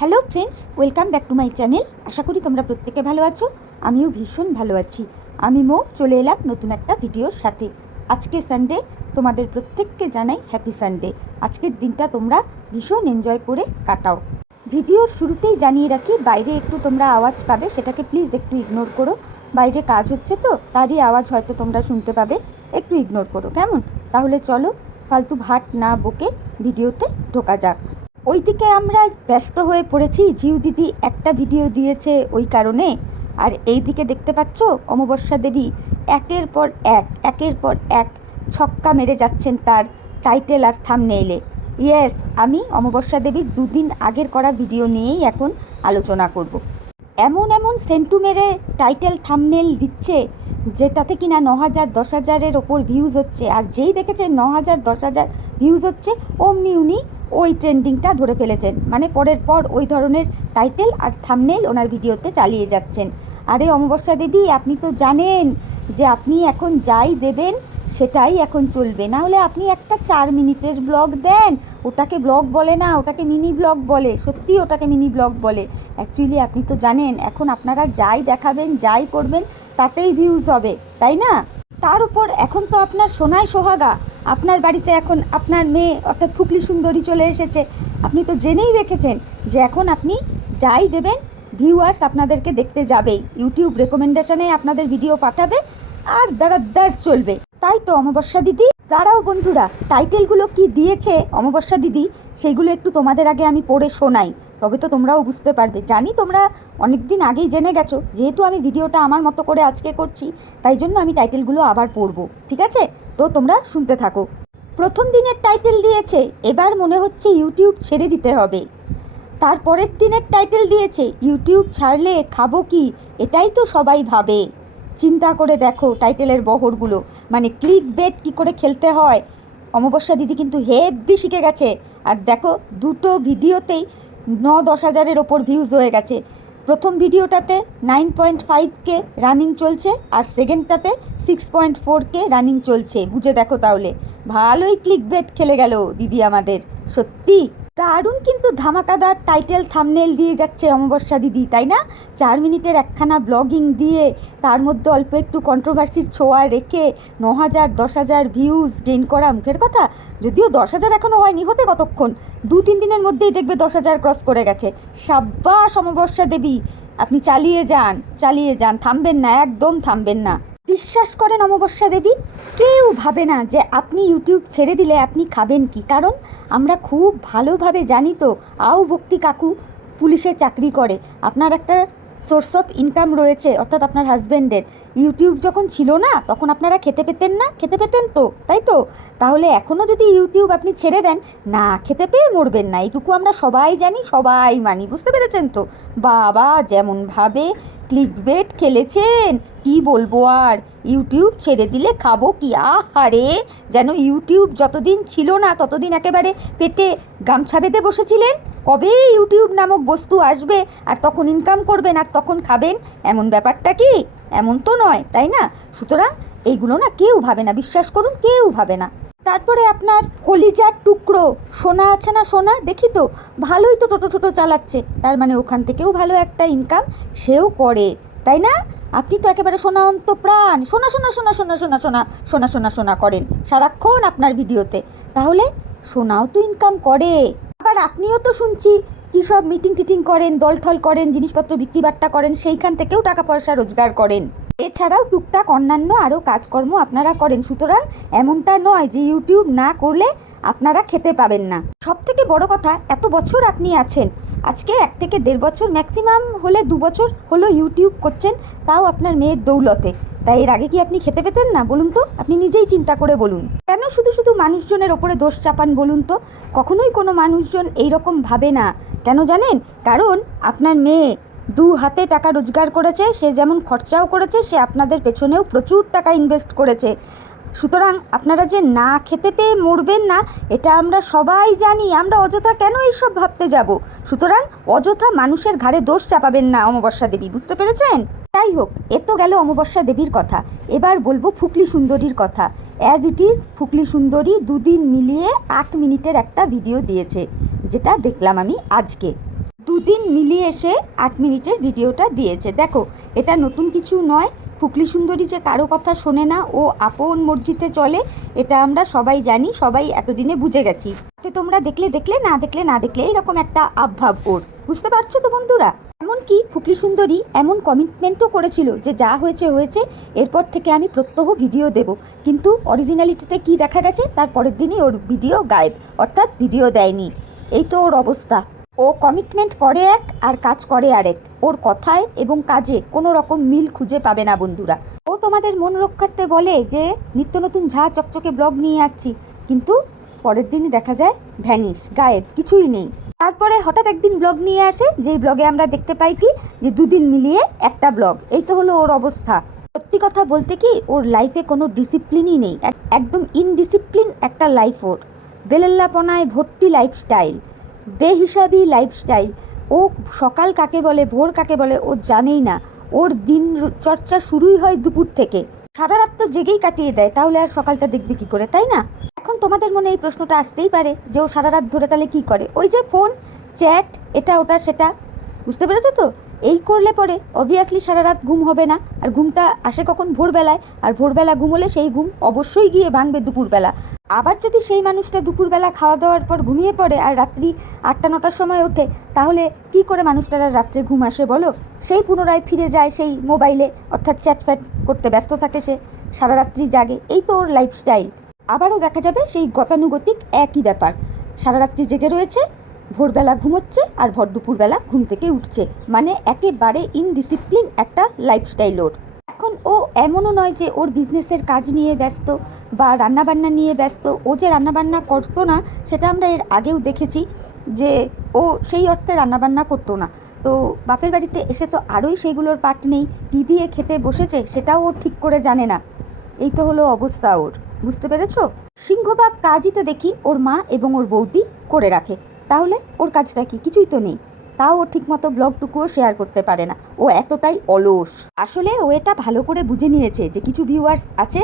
Hello friends, welcome back to my channel. আশা করি তোমরা প্রত্যেকে ভালো আছো। আমিও ভীষণ ভালো আছি। আমি চলে এলাম নতুন একটা ভিডিওর সাথে। আজকে সানডে, তোমাদের প্রত্যেককে জানাই হ্যাপি সানডে। আজকের দিনটা তোমরা ভীষণ এনজয় করে কাটাও। ভিডিওর শুরুতেই জানিয়ে রাখি, বাইরে একটু তোমরা আওয়াজ পাবে, সেটাকে প্লিজ একটু ইগনোর করো। বাইরে কাজ হচ্ছে তো, তারই আওয়াজ হয়তো তোমরা শুনতে পাবে, একটু ইগনোর করো, কেমন? তাহলে চলো, ফালতু ভাট না বকে ভিডিওতে ঢোকা যাক। ওইদিকে আমরা ব্যস্ত হয়ে পড়েছি, ঝিউ দিদি একটা ভিডিও দিয়েছে ওই কারণে। আর এই দিকে দেখতে পাচ্ছ অমাবস্যা দেবী একের পর এক ছক্কা মেরে যাচ্ছেন তার টাইটেল আর থাম্বনেইলে। ইয়েস, আমি অমাবস্যা দেবীর দুদিন আগের করা ভিডিও নিয়েই এখন আলোচনা করব। এমন এমন সেন্টু মেরে টাইটেল থাম্বনেইল দিচ্ছে যেটাতে কিনা 9,000 10,000-এর ওপর ভিউজ হচ্ছে। আর যেই দেখেছে 9,000 10,000 ভিউজ হচ্ছে, অমনি উনি ওই ট্রেন্ডিংটা ধরে ফেলেছেন, মানে পরের পর ওই ধরনের টাইটেল আর থাম্বনেইল ওনার ভিডিওতে চালিয়ে যাচ্ছেন। আরে অমাবস্যা দেবী, আপনি তো জানেন যে আপনি এখন যাই দেবেন সেটাই এখন চলবে। না হলে আপনি একটা 4 মিনিটের ব্লগ দেন, ওটাকে ব্লগ বলে না, ওটাকে মিনি ব্লগ বলে। সত্যি ওটাকে মিনি ব্লগ বলে। অ্যাকচুয়ালি আপনি তো জানেন এখন আপনারা যাই দেখাবেন, যাই করবেন, তাতেই ভিউজ হবে, তাই না? তার উপর এখন তো আপনার সোনায় সোহাগা, আপনার বাড়িতে এখন আপনার মেয়ে অর্থাৎ ফুকলি সুন্দরী চলে এসেছে। আপনি তো জেনেই রেখেছেন যে এখন আপনি যাই দেবেন ভিউয়ার্স আপনাদেরকে দেখতে যাবেই, ইউটিউব রেকমেন্ডেশনে আপনাদের ভিডিও পাঠাবে আর দাঁড়াদার চলবে। তাই তো অমাবস্যা দিদি, দাঁড়াও বন্ধুরা, টাইটেলগুলো কি দিয়েছে অমাবস্যা দিদি সেইগুলো একটু তোমাদের আগে আমি পড়ে শোনাই, তবে তো তোমরাও বুঝতে পারবে। জানি তোমরা অনেক দিন আগেই জেনে গেছো, যেহেতু আমি ভিডিওটা আমার মতো করে আজকে করছি তাই জন্য আমি টাইটেলগুলো আবার পড়বো, ঠিক আছে? তো তোমরা শুনতে থাকো। প্রথম দিনের টাইটেল দিয়েছে এবার মনে হচ্ছে ইউটিউব ছেড়ে দিতে হবে। তারপরের দিনের টাইটেল দিয়েছে ইউটিউব ছাড়লে খাবো কি, এটাই তো সবাই ভাবে। চিন্তা করে দেখো টাইটেলের বহরগুলো, মানে ক্লিক বেট কী করে খেলতে হয়। অমাবস্যা দিদি কিন্তু হেভি শিখে গেছে। আর দেখো দুটো ভিডিওতেই 9-10 হাজারের ওপর ভিউজ হয়ে গেছে। প্রথম ভিডিওটাতে 9.5K রানিং চলছে আর সেকেন্ডটাতে 6.4K রানিং চলছে। বুঝে দেখো তাহলে, ভালোই ক্লিক বেট খেলে গেল দিদি আমাদের। সত্যি দারুণ কিন্তু ধামাকাদার টাইটেল থাম্বনেইল দিয়ে যাচ্ছে অমাবস্যা দিদি, তাই না? 4 মিনিটের একখানা ব্লগিং দিয়ে তার মধ্যে অল্প একটু কন্ট্রোভার্সির ছোঁয়া রেখে 9,000 10,000 ভিউজ গেইন করা মুখের কথা। যদিও 10,000 এখনও হয়নি, হতে কতক্ষণ, 2-3 দিনের মধ্যেই দেখবে 10,000 ক্রস করে গেছে। সাব্বাস অমাবস্যা দেবী, আপনি চালিয়ে যান, থামবেন না, একদম থামবেন না। বিশ্বাস করেন অমাবস্যা দেবী, কেউ ভাবে না যে আপনি ইউটিউব ছেড়ে দিলে আপনি খাবেন কি। কারণ আমরা খুব ভালোভাবে জানি তো, আও ভক্তি কাকু পুলিশে চাকরি করে, আপনার একটা সোর্স অফ ইনকাম রয়েছে, অর্থাৎ আপনার হাজব্যান্ডের। ইউটিউব যখন ছিল না তখন আপনারা খেতে পেতেন তো, তাই তো? তাহলে এখনও যদি ইউটিউব আপনি ছেড়ে দেন, না খেতে পেয়ে মরবেন না, এইটুকু আমরা সবাই জানি, সবাই মানি। বুঝতে পেরেছেন তো? বাবা যেমনভাবে ক্লিকবেট খেলেছেন কি বলবো আর। ইউটিউব ছেড়ে দিলে খাবো কি, আহারে, যেন ইউটিউব যতদিন ছিল না ততদিন একেবারে পেটে গামছা বেঁধে বসেছিলেন। কবে ইউটিউব নামক বস্তু আসবে আর তখন ইনকাম করবেন আর তখন খাবেন, এমন ব্যাপারটা কি? এমন তো নয়, তাই না? সুতরাং এইগুলো না কেউ ভাবে না, বিশ্বাস করুন, কেউ ভাবে না। তারপরে আপনার কলিজার টুকরো সোনা আছে না, সোনা দেখি তো, ভালোই তো টোটো চালাচ্ছে, তার মানে ওখান থেকেও ভালো একটা ইনকাম সেও করে, তাই না? আপনি তো একেবারে সোনা অন্ত প্রাণ, সোনা সোনা সোনা সোনা সোনা সোনা সোনা সোনা সোনা করেন সারাক্ষণ আপনার ভিডিওতে। তাহলে সোনাও তো ইনকাম করে। আবার আপনিও তো শুনছি কী সব মিটিং টিটিং করেন, দলঠল করেন, জিনিসপত্র বিক্রি বাট্টা করেন, সেইখান থেকেও টাকা পয়সা রোজগার করেন। এছাড়াও টুকটাক অন্যান্য আরও কাজকর্ম আপনারা করেন। সুতরাং এমনটা নয় যে ইউটিউব না করলে আপনারা খেতে পাবেন না। সব থেকে বড় কথা, এত বছর আপনি আছেন, আজকে 1 থেকে 1.5 বছর, ম্যাক্সিমাম হলে 2 বছর হলো ইউটিউব করছেন, তাও আপনার মেয়ের দৌলতে। তাই এর আগে কি আপনি খেতে পেতেন না বলুন তো? আপনি নিজেই চিন্তা করে বলুন। কেন শুধু শুধু মানুষজনের ওপরে দোষ চাপান বলুন তো? কখনোই কোনো মানুষজন এইরকম ভাবে না। কেন জানেন? কারণ আপনার মেয়ে 2 হাতে টাকা রোজগার করেছে, সে যেমন খরচাও করেছে, সে আপনাদের পেছনেও প্রচুর টাকা ইনভেস্ট করেছে। সুতরাং আপনারা যে না খেতে পেয়ে মরবেন না, এটা আমরা সবাই জানি। আমরা অযথা কেন এইসব ভাবতে যাব? সুতরাং অযথা মানুষের ঘাড়ে দোষ চাপাবেন না অমাবস্যা দেবী, বুঝতে পেরেছেন? যাই হোক, এ তো গেল অমাবস্যা দেবীর কথা। এবার বলবো ফুকলি সুন্দরীর কথা। অ্যাজ ইট ইজ, ফুকলি সুন্দরী 2 দিন মিলিয়ে 8 মিনিটের একটা ভিডিও দিয়েছে, যেটা দেখলাম আমি আজকে। 2 দুদিন মিলিয়ে এসে 8 মিনিটের ভিডিওটা দিয়েছে। দেখো, এটা নতুন কিছু নয়। ফুকলি সুন্দরী যে কারো কথা শোনে না, ও আপন মর্জিতে চলে, এটা আমরা সবাই জানি, সবাই এতদিনে বুঝে গেছি। তোমরা দেখলে দেখলে, না দেখলে না দেখলে, এরকম একটা আবভাব ওর। বুঝতে পারছো তো বন্ধুরা? এমনকি ফুকলি সুন্দরী এমন কমিটমেন্টও করেছিল যে যা হয়েছে হয়েছে, এরপর থেকে আমি প্রত্যহ ভিডিও দেব। কিন্তু অরিজিনালিটিতে কি দেখা গেছে, তার পরের দিনই ওর ভিডিও গায়েব, অর্থাৎ ভিডিও দেয়নি। এই তো ওর অবস্থা। ও কমিটমেন্ট করে এক আর কাজ করে আরেক। ওর কথায় এবং কাজে কোনো রকম মিল খুঁজে পাবে না বন্ধুরা। ও তোমাদের মন রক্ষার্থে বলে যে নিত্য নতুন ঝা চকচকে ব্লগ নিয়ে আসছি, কিন্তু পরের দিনই দেখা যায় ভ্যানিশ, গায়েব, কিছুই নেই। তারপরে হঠাৎ একদিন ব্লগ নিয়ে আসে, যেই ব্লগে আমরা দেখতে পাই কি যে 2 দিন মিলিয়ে একটা ব্লগ। এই তো হলো ওর অবস্থা। সত্যি কথা বলতে কি, ওর লাইফে কোনো ডিসিপ্লিনই নেই, একদম ইনডিসিপ্লিন একটা লাইফ ওর। বেলেল্লাপনায় ভর্তি লাইফস্টাইল, বেহিসাবি লাইফস্টাইল। ও সকাল কাকে বলে, ভোর কাকে বলে ও জানেই না। ওর দিন চর্চা শুরুই হয় দুপুর থেকে, সারা রাত তো জেগেই কাটিয়ে দেয়, তাহলে আর সকালটা দেখবে কি করে, তাই না? এখন তোমাদের মনে এই প্রশ্নটা আসতেই পারে যে ও সারা রাত ধরে তাহলে কী করে? ওই যে ফোন, চ্যাট, এটা ওটা সেটা। বুঝতে পেরেছো তো? এই করলে পরে অবভিয়াসলি সারা রাত ঘুম হবে না। আর ঘুমটা আসে কখন? ভোরবেলায়। আর ভোরবেলা ঘুম হলে সেই ঘুম অবশ্যই গিয়ে ভাঙবে দুপুরবেলা। আবার যদি সেই মানুষটা দুপুরবেলা খাওয়া দাওয়ার পর ঘুমিয়ে পড়ে আর রাত্রি 8টা-9টার সময় ওঠে, তাহলে কি করে মানুষটার আর রাত্রে ঘুম আসে বলো? সেই পুনরায় ফিরে যায় সেই মোবাইলে, অর্থাৎ চ্যাট ফ্যাট করতে ব্যস্ত থাকে, সে সারা রাত্রি জাগে। এই তো ওর লাইফস্টাইল। আবারও দেখা যাবে সেই গতানুগতিক একই ব্যাপার, সারা রাত্রি জেগে রয়েছে, ভোরবেলা ঘুমোচ্ছে আর ভর দুপুরবেলা ঘুম থেকে উঠছে। মানে একেবারে ইনডিসিপ্লিন একটা লাইফস্টাইল ওর। এখন ও এমনও নয় যে ওর বিজনেসের কাজ নিয়ে ব্যস্ত বা রান্নাবান্না নিয়ে ব্যস্ত। ও যে রান্নাবান্না করতো না সেটা আমরা এর আগেও দেখেছি, যে ও সেই অর্থে রান্নাবান্না করতো না। তো বাপের বাড়িতে এসে তো আরোই সেইগুলোর পাট নেই, কী দিয়ে খেতে বসেছে সেটাও ও ঠিক করে জানে না। এই তো হলো অবস্থা ওর। বুঝতে পেরেছো? সিংহভাগ কাজই তো দেখি ওর মা এবং ওর বৌদি করে রাখে, তাহলে ওর কাজটা কি? কিছুই তো নেই। তাও ও ঠিকমতো ব্লগটুকুও শেয়ার করতে পারে না, ও এতটাই অলস। আসলে ও এটা ভালো করে বুঝে নিয়েছে যে কিছু ভিউয়ার্স আছে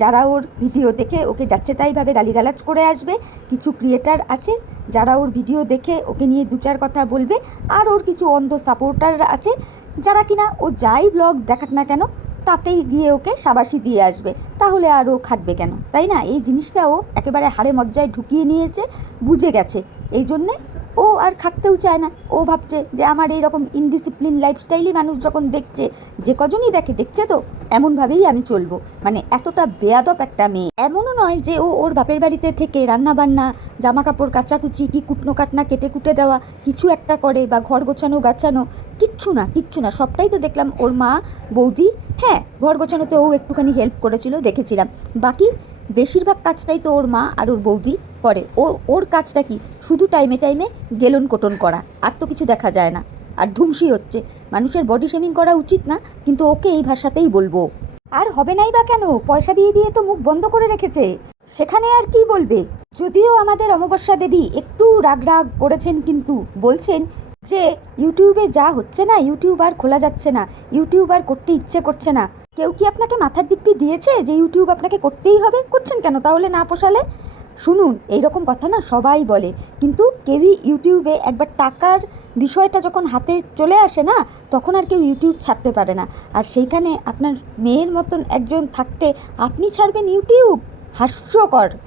যারা ওর ভিডিও দেখে ওকে যাচ্ছে তাইভাবে গালিগালাজ করে আসবে, কিছু ক্রিয়েটার আছে যারা ওর ভিডিও দেখে ওকে নিয়ে 2-4 কথা বলবে, আর ওর কিছু অন্ধ সাপোর্টার আছে যারা কিনা ও যাই ব্লগ দেখাক না কেন তাতেই গিয়ে ওকে শাবাশি দিয়ে আসবে। তাহলে আর ও খাটবে কেন, তাই না? এই জিনিসটা ও একেবারে হাড়ে মজ্জায় ঢুকিয়ে নিয়েছে, বুঝে গেছে। এই জন্যে ও আর খাটতেও চায় না। ও ভাবছে যে আমার এইরকম ইনডিসিপ্লিন লাইফস্টাইলই মানুষ যখন দেখছে, যে কজনই দেখছে তো এমনভাবেই আমি চলবো। মানে এতটা বেয়াদব একটা মেয়ে। এমনও নয় যে ও ওর বাপের বাড়িতে থেকে রান্নাবান্না, জামা কাপড় কাচাকুচি, কি কুটনো কাটনা কেটে কুটে দেওয়া কিছু একটা করে, বা ঘর গোছানো গাছানো, কিচ্ছু না। সবটাই তো দেখলাম ওর মা বৌদি। হ্যাঁ, ঘর গোছানোতে ও একটুখানি হেল্প করেছিল, দেখেছিলাম। বাকি বেশিরভাগ কাজটাই তো ওর মা আর ওর বৌদি করে। ওর কাজটা কি? শুধু টাইমে টাইমে গেলন কোটন করা, আর তো কিছু দেখা যায় না। আর ধুমসি হচ্ছে। মানুষের বডি শেমিং করা উচিত না, কিন্তু ওকে এই ভাষাতেই বলবো। আর হবে নাই বা কেন? পয়সা দিয়ে দিয়ে তো মুখ বন্ধ করে রেখেছে, সেখানে আর কি বলবে? যদিও আমাদের অমাবস্যা দেবী একটু রাগ করেছেন, কিন্তু বলছেন যে ইউটিউবে যা হচ্ছে না, ইউটিউব আর খোলা যাচ্ছে না, ইউটিউব আর করতে ইচ্ছে করছে না। কেউ কি আপনাকে মাথার দিব্যি দিয়েছে যে ইউটিউব আপনাকে করতেই হবে? করছেন কেন তাহলে না পোষালে? শুনুন, এইরকম কথা না সবাই বলে, কিন্তু কেউই ইউটিউবে একবার টাকার বিষয়টা যখন হাতে চলে আসে না, তখন আর কেউ ইউটিউব ছাড়তে পারে না। আর সেইখানে আপনার মেয়ের মতন একজন থাকতে আপনি ছাড়বেন ইউটিউব?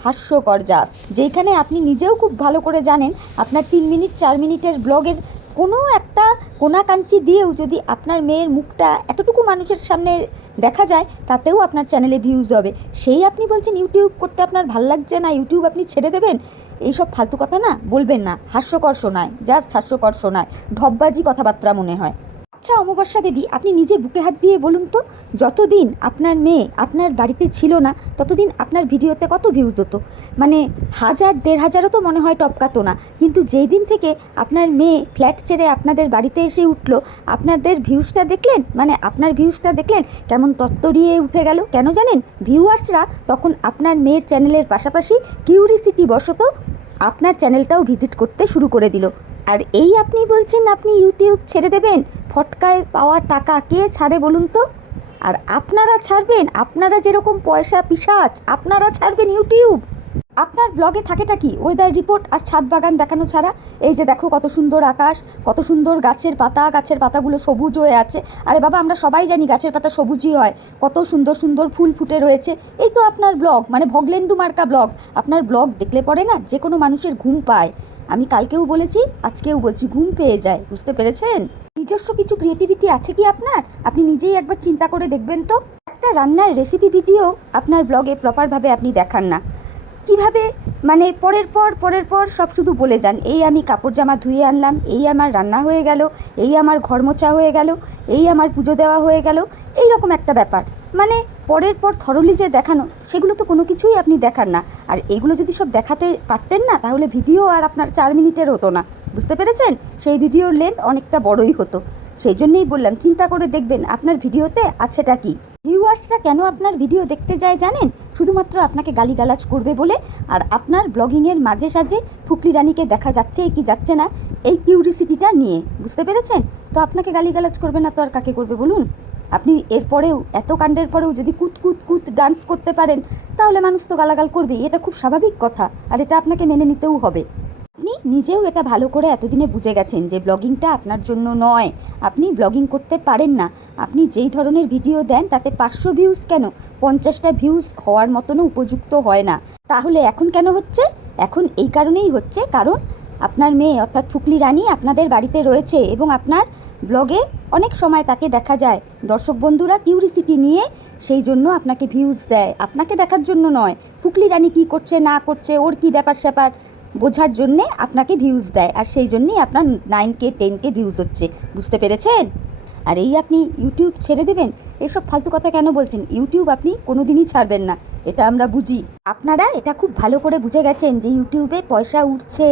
হাস্যকর জাস্ট। যেখানে আপনি নিজেও খুব ভালো করে জানেন আপনার 3 মিনিট 4 মিনিটের ব্লগের কোনো একটা কোনাকাঞ্চি দিয়েও যদি আপনার মেয়ের মুখটা এতটুকু মানুষের সামনে দেখা যায়, তাতেও আপনার চ্যানেলে ভিউজ হবে। সেই আপনি বলছেন ইউটিউব করতে আপনার ভাল লাগছে না, ইউটিউব আপনি ছেড়ে দেবেন? এইসব ফালতু কথা না বলবেন না, হাস্যকর শোনায়, জাস্ট হাস্যকর শোনায়, ঢপবাজি কথাবার্তা মনে হয়। আচ্ছা অমাবস্যা দেবী, আপনি নিজে বুকে হাত দিয়ে বলুন তো, যতদিন আপনার মেয়ে আপনার বাড়িতে ছিল না ততদিন আপনার ভিডিওতে কত ভিউজ হতো? মানে 1000-1500ও তো মনে হয় টপকাতো না। কিন্তু যেই দিন থেকে আপনার মেয়ে ফ্ল্যাট ছেড়ে আপনাদের বাড়িতে এসে উঠলো, আপনাদের ভিউজটা দেখলেন, মানে আপনার ভিউজটা দেখলেন কেমন তত্তরিয়ে উঠে গেল। কেন জানেন? ভিউয়ার্সরা তখন আপনার মেয়ের চ্যানেলের পাশাপাশি কিউরিসিটি বশত আপনার চ্যানেলটাও ভিজিট করতে শুরু করে দিল। আর এই আপনি বলছেন আপনি ইউটিউব ছেড়ে দেবেন? ফটকায় পাওয়া টাকা কে ছাড়ে বলুন তো? আর আপনারা ছাড়বেন? আপনারা যেরকম পয়সা পিশাচ, আপনারা ছাড়বেন ইউটিউব? আপনার ব্লগে থাকেটা কি ওয়েদার রিপোর্ট আর ছাদ বাগান দেখানো ছাড়া? এই যে দেখো কত সুন্দর আকাশ, কত সুন্দর গাছের পাতা, গাছের পাতাগুলো সবুজ হয়ে আছে। আরে বাবা, আমরা সবাই জানি গাছের পাতা সবুজই হয়। কত সুন্দর সুন্দর ফুল ফুটে রয়েছে। এই তো আপনার ব্লগ, মানে ভগলেন্ডু মার্কা ব্লগ। আপনার ব্লগ দেখলে পরে না যে কোনো মানুষের ঘুম পায়। আমি কালকেও বলেছি, আজকেও বলছি, ঘুম পেয়ে যায়। বুঝতে পেরেছেন? নিজস্ব কিছু ক্রিয়েটিভিটি আছে কি আপনার? আপনি নিজেই একবার চিন্তা করে দেখবেন তো। একটা রান্নার রেসিপি ভিডিও আপনার ব্লগে প্রপারভাবে আপনি দেখান না। কিভাবে মানে পরের পর সব শুধু বলে যান, এই আমি কাপড় জামা ধুয়ে আনলাম, এই আমার রান্না হয়ে গেল, এই আমার ঘর মোছা হয়ে গেল, এই আমার পুজো দেওয়া হয়ে গেল, এই রকম একটা ব্যাপার। মানে পরের পর থরলি যে দেখানো, সেগুলো তো কোনো কিছুই আপনি দেখান না। আর এইগুলো যদি সব দেখাতে পারতেন না, তাহলে ভিডিও আর আপনার 4 মিনিটের হতো না। বুঝতে পেরেছেন? সেই ভিডিওর লেন্থ অনেকটা বড়ই হতো। সেই জন্যই বললাম, চিন্তা করে দেখবেন আপনার ভিডিওতে আছেটা কি। ভিউয়ার্সরা কেন আপনার ভিডিও দেখতে যায় জানেন? শুধুমাত্র আপনাকে গালিগালাজ করবে বলে। আর আপনার ব্লগিংয়ের মাঝে সাঝে ফুকলি রানীকে দেখা যাচ্ছে কি যাচ্ছে না, এই কিউরিসিটিটা নিয়ে। বুঝতে পেরেছেন? তো আপনাকে গালিগালাজ করবে না তো আর কাকে করবে বলুন? আপনি এরপরেও এত কাণ্ডের পরেও যদি কুত কুত কুত ডান্স করতে পারেন, তাহলে মানুষ তো গালাগাল করবেই। এটা খুব স্বাভাবিক কথা, আর এটা আপনাকে মেনে নিতেও হবে। আপনি নিজেও এটা ভালো করে এতদিনে বুঝে গেছেন যে ব্লগিংটা আপনার জন্য নয়। আপনি ব্লগিং করতে পারেন না। আপনি যেই ধরনের ভিডিও দেন তাতে 500 ভিউজ কেন, 50টা ভিউজ হওয়ার মতনও উপযুক্ত হয় না। তাহলে এখন কেন হচ্ছে? এখন এই কারণেই হচ্ছে, কারণ আপনার মেয়ে অর্থাৎ ফুকলি রানী আপনাদের বাড়িতে রয়েছে এবং আপনার ব্লগে অনেক সময় তাকে দেখা যায়। দর্শক বন্ধুরা কিউরিসিটি নিয়ে সেই জন্য আপনাকে ভিউজ দেয়, আপনাকে দেখার জন্য নয়। ফুকলি রানী কী করছে না করছে, ওর কী ব্যাপার স্যাপার বোঝার জন্যে আপনাকে ভিউজ দেয়। আর সেই জন্যেই আপনার 9K 10K ভিউজ হচ্ছে। বুঝতে পেরেছেন? আর এই আপনি ইউটিউব ছেড়ে দেবেন, এসব ফালতু কথা কেন বলছেন? ইউটিউব আপনি কোনো দিনই ছাড়বেন না, এটা আমরা বুঝি। আপনারা এটা খুব ভালো করে বুঝে গেছেন যে ইউটিউবে পয়সা উঠছে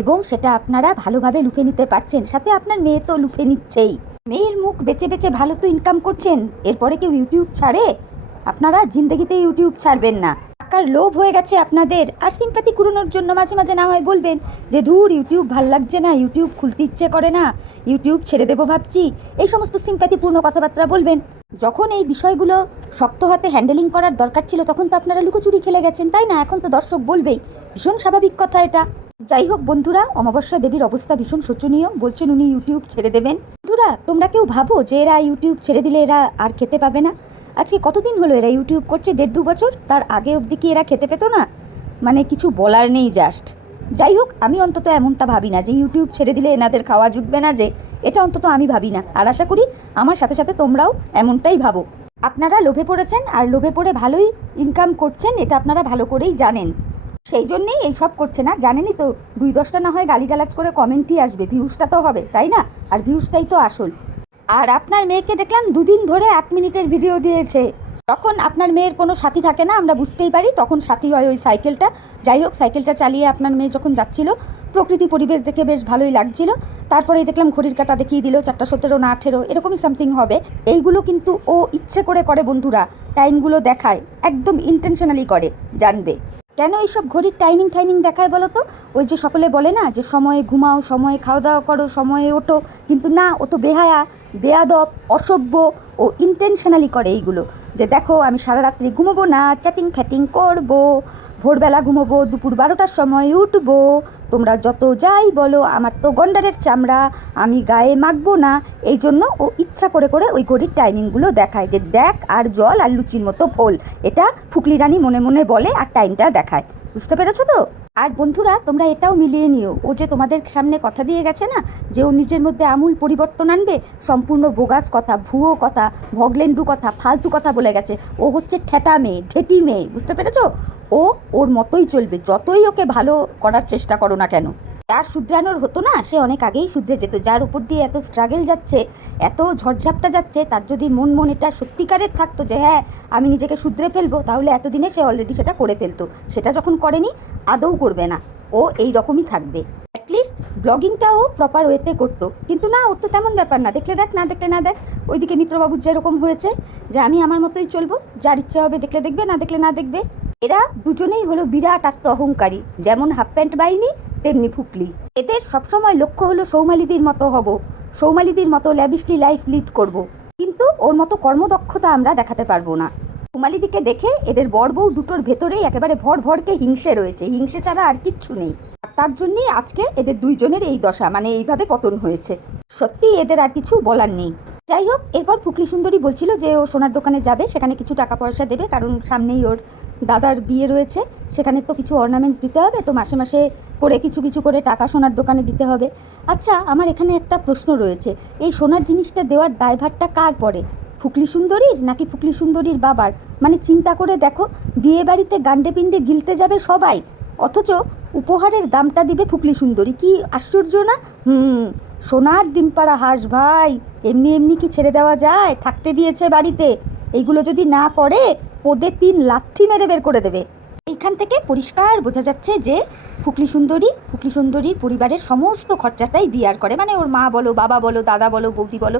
এবং সেটা আপনারা ভালোভাবে লুফে নিতে পারছেন। সাথে আপনার মেয়ে তো লুফে নিচ্ছেই। মেয়ের মুখ বেচে বেচে ভালো তো ইনকাম করছেন, এরপরে কেউ ইউটিউব ছাড়ে? আপনারা জিন্দেগিতে ইউটিউব ছাড়বেন না। টাকার লোভ হয়ে গেছে আপনাদের। আর সিম্প্যাথি কুড়োনোর জন্য মাঝে মাঝে না হয় বলবেন যে ধুর ইউটিউব ভাল লাগছে না, ইউটিউব খুলতে ইচ্ছে করে না, ইউটিউব ছেড়ে দেবো ভাবছি, এই সমস্ত সিম্প্যাথিপূর্ণ কথাবার্তা বলবেন। যখন এই বিষয়গুলো শক্ত হাতে হ্যান্ডেলিং করার দরকার ছিল, তখন তো আপনারা লুকোচুরি খেলে গেছেন, তাই না? এখন তো দর্শক বলবেই, ভীষণ স্বাভাবিক কথা এটা। যাই হোক বন্ধুরা, অমাবস্যা দেবীর অবস্থা ভীষণ শোচনীয়। বলছেন উনি ইউটিউব ছেড়ে দেবেন। বন্ধুরা, তোমরা কেউ ভাবো যে এরা ইউটিউব ছেড়ে দিলে এরা আর খেতে পাবে না? আজকে কতদিন হলো এরা ইউটিউব করছে? 1.5-2 বছর। তার আগে অবধি কি এরা খেতে পেতো না? মানে কিছু বলার নেই জাস্ট। যাই হোক, আমি অন্তত এমনটা ভাবি না যে ইউটিউব ছেড়ে দিলে এনাদের খাওয়া জুটবে না, যে এটা অন্তত আমি ভাবি না। আর আশা করি আমার সাথে সাথে তোমরাও এমনটাই ভাবো। আপনারা লোভে পড়েছেন, আর লোভে পড়ে ভালোই ইনকাম করছেন, এটা আপনারা ভালো করেই জানেন। সেই জন্যেই এইসব করছে না। জানেনই তো, 2-10টা না হয় গালিগালাজ করে কমেন্টই আসবে, ভিউজটা তো হবে, তাই না? আর ভিউজটাই তো আসল। আর আপনার মেয়েকে দেখলাম 2 দিন ধরে 8 মিনিটের ভিডিও দিয়েছে। তখন আপনার মেয়ের কোনো সাথী থাকে না, আমরা বুঝতেই পারি, তখন সাথী হয় ওই সাইকেলটা। যাই হোক, সাইকেলটা চালিয়ে আপনার মেয়ে যখন যাচ্ছিল, প্রকৃতি পরিবেশ দেখে বেশ ভালোই লাগছিল। তারপরেই দেখলাম ঘড়ির কাঁটা দেখিয়ে দিল 4:17 না 18, এরকমই সামথিং হবে। এইগুলো কিন্তু ও ইচ্ছে করে করে বন্ধুরা, টাইমগুলো দেখায়, একদম ইন্টেনশনালি করে, জানবে। কেন এইসব ঘড়ির টাইমিং দেখায় বলো তো? ওই যে সকলে বলে না যে সময়ে ঘুমাও, সময়ে খাওয়া দাওয়া করো, সময়ে ওঠো, কিন্তু না, ও তো বেহায়া, বেয়াদব, অসভ্য। ও ইন্টেনশনালি করে এইগুলো, যে দেখো আমি সারা রাত্রি ঘুমোবো না, চ্যাটিং ফ্যাটিং করবো, ভোরবেলা ঘুমোবো, দুপুর 12টার সময় উঠবো, তোমরা যত যাই বলো, আমার তো গন্ডারের চামড়া, আমি গায়ে মাখবো না। এই জন্য ও ইচ্ছা করে করে ওই ঘড়ির টাইমিংগুলো দেখায়, যে দেখ আর জল আর লুচির মতো ফোল, এটা ফুকলি রানী মনে মনে বলে আর টাইমটা দেখায়। বুঝতে পেরেছো তো? আর বন্ধুরা, তোমরা এটাও মিলিয়ে নিও, ও যে তোমাদের সামনে কথা দিয়ে গেছে না যে ও নিজের মধ্যে আমূল পরিবর্তন আনবে, সম্পূর্ণ বোগাস কথা, ভুয়ো কথা, ভগলেন্ডু কথা, ফালতু কথা বলে গেছে। ও হচ্ছে ঠেটা মেয়ে, ঠেটি মেয়ে। বুঝতে পেরেছো? ও ওর মতোই চলবে, যতই ওকে ভালো করার চেষ্টা করো না কেন। যার শুধরানোর হতো না, সে অনেক আগেই শুধরে যেত। যার উপর দিয়ে এত স্ট্রাগল যাচ্ছে, এত ঝড়ঝাপটা যাচ্ছে, তার যদি মন এটা সত্যিকারের থাকতো যে হ্যাঁ আমি নিজেকে শুধরে ফেলবো, তাহলে এতদিনে সে অলরেডি সেটা করে ফেলতো। সেটা যখন করেনি, আদৌ করবে না। ও এই রকমই থাকবে। অ্যাটলিস্ট ব্লগিংটাও প্রপার ওয়েতে করতো, কিন্তু না, ওর তো তেমন ব্যাপার না। দেখলে দেখ, না দেখলে না দেখ। ওইদিকে মিত্রবাবুর যেরকম হয়েছে, যে আমি আমার মতোই চলবো, যার ইচ্ছা হবে দেখলে দেখবে, না দেখলে না দেখবে। এরা দুজনেই হলো বিরাট আত্ম অহংকারী, যেমন হাফ প্যান্ট বাইনি তেমনি ফুকলি। এদের সবসময় লক্ষ্য হলো সৌমালিদির মতো হব, সৌমালিদির মতো ল্যাভিশলি লাইফ লিড করব, কিন্তু ওর মতো কর্মদক্ষতা আমরা দেখাতে পারবো না। কুমালিদিকে দেখে এদের বর বউ দুটোর ভেতরেই একেবারে ভর ভরকে হিংসে রয়েছে, হিংসে ছাড়া আর কিচ্ছু নেই। তার জন্যই আজকে এদের দুইজনের এই দশা, মানে এইভাবে পতন হয়েছে। সত্যি এদের আর কিছু বলার নেই। যাই হোক, এরপর ফুকলি সুন্দরী বলছিল যে ও সোনার দোকানে যাবে, সেখানে কিছু টাকা পয়সা দেবে, কারণ সামনেই ওর দাদার বিয়ে রয়েছে, সেখানে তো কিছু অর্নামেন্টস দিতে হবে, তো মাসে মাসে করে কিছু কিছু করে টাকা সোনার দোকানে দিতে হবে। আচ্ছা, আমার এখানে একটা প্রশ্ন রয়েছে, এই সোনার জিনিসটা দেওয়ার দায়ভারটা কার পড়ে, ফুকলি সুন্দরীর নাকি ফুকলি সুন্দরীর বাবার? মানে চিন্তা করে দেখো, বিয়ে বাড়িতে গান্ডে পিণ্ডে গিলতে যাবে সবাই, অথচ উপহারের দামটা দিবে ফুকলি সুন্দরী। কি আশ্চর্য না? সোনার ডিমপাড়া হাঁস ভাই, এমনি এমনি কি ছেড়ে দেওয়া যায়? থাকতে দিয়েছে বাড়িতে, এইগুলো যদি না করে ওদের 3 লাথি মেরে বের করে দেবে। এইখান থেকে পরিষ্কার বোঝা যাচ্ছে যে ফুকলি সুন্দরীর পরিবারের সমস্ত খরচাটাই বিয়ার করে, মানে ওর মা বলো, বাবা বলো, দাদা বলো, বৌদি বলো,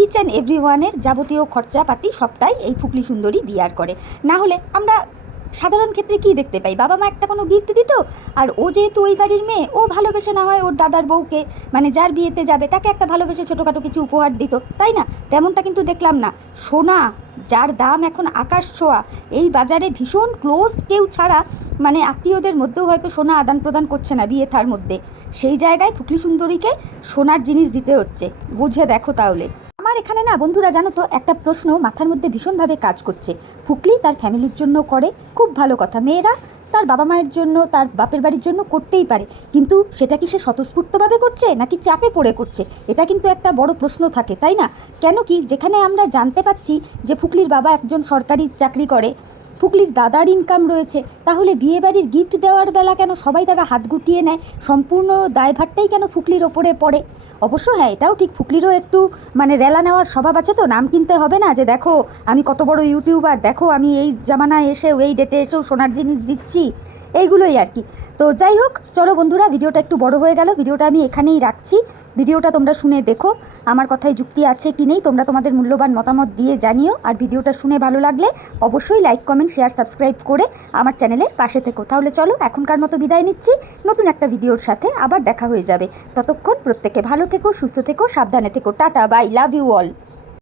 ইচ অ্যান্ড এভরিওয়ানের যাবতীয় খরচাপাতি সবটাই এই ফুকলি সুন্দরী বিয়ার করে। না হলে আমরা সাধারণ ক্ষেত্রে কি দেখতে পাই, বাবা মা একটা কোনো গিফট দিত, আর ও যেহেতু ওই বাড়ির মেয়ে, ও ভালোবেসে না হয় ওর দাদার বউকে, মানে যার বিয়েতে যাবে তাকে একটা ভালোবেসে ছোটোখাটো কিছু উপহার দিত, তাই না? তেমনটা কিন্তু দেখলাম না। সোনা যার দাম এখন আকাশ ছোঁয়া, এই বাজারে ভীষণ ক্লোজ কেউ ছাড়া, মানে আত্মীয়দের মধ্যেও হয়তো সোনা আদান প্রদান করছে না বিয়ে থার মধ্যে, সেই জায়গায় ফুকলি সুন্দরীকে সোনার জিনিস দিতে হচ্ছে। বুঝে দেখো তাহলে। আমার এখানে না বন্ধুরা, জানো তো, একটা প্রশ্ন মাথার মধ্যে ভীষণভাবে কাজ করছে। ফুকলি তার ফ্যামিলির জন্য করে, খুব ভালো কথা, মেয়েরা তার বাবা মায়ের জন্য, তার বাপের বাড়ির জন্য করতেই পারে, কিন্তু সেটা কি সে স্বতঃস্ফূর্তভাবে করছে নাকি চাপে পড়ে করছে? এটা কিন্তু একটা বড় প্রশ্ন থাকে, তাই না? কেন কি, যেখানে আমরা জানতে পাচ্ছি যে ফুকলির বাবা একজন সরকারি চাকরি করে, ফুকলির দাদার ইনকাম রয়েছে, তাহলে বিয়েবাড়ির গিফট দেওয়ার বেলা কেন সবাই তারা হাত গুটিয়ে নেয়? সম্পূর্ণ দায়ভারটাই কেন ফুকলির ওপরে পড়ে? অবশ্য হ্যাঁ, এটাও ঠিক, ফুকলিরও একটু মানে রেলা নেওয়ার স্বভাব আছে, তো নাম কিনতে হবে না যে দেখো আমি কত বড় ইউটিউবার, দেখো আমি এই জামানায় এসেও, এই ডেটে এসেও সোনার জিনিস দিচ্ছি, এইগুলোই আর কি। তো যাই হোক, চলো বন্ধুরা, ভিডিওটা একটু বড় হয়ে গেল, ভিডিওটা আমি এখানেই রাখছি। ভিডিওটা তোমরা শুনে দেখো, আমার কথায় যুক্তি আছে কি নেই তোমরা তোমাদের মূল্যবান মতামত দিয়ে জানিও। আর ভিডিওটা শুনে ভালো লাগলে অবশ্যই লাইক, কমেন্ট, শেয়ার, সাবস্ক্রাইব করে আমার চ্যানেলের পাশে থেকো। তাহলে চলো, এখনকার মতো বিদায় নিচ্ছি, নতুন একটা ভিডিওর সাথে আবার দেখা হয়ে যাবে। ততক্ষণ প্রত্যেকে ভালো থেকো, সুস্থ থেকো, সাবধানে থেকো, tata, bye, love you all.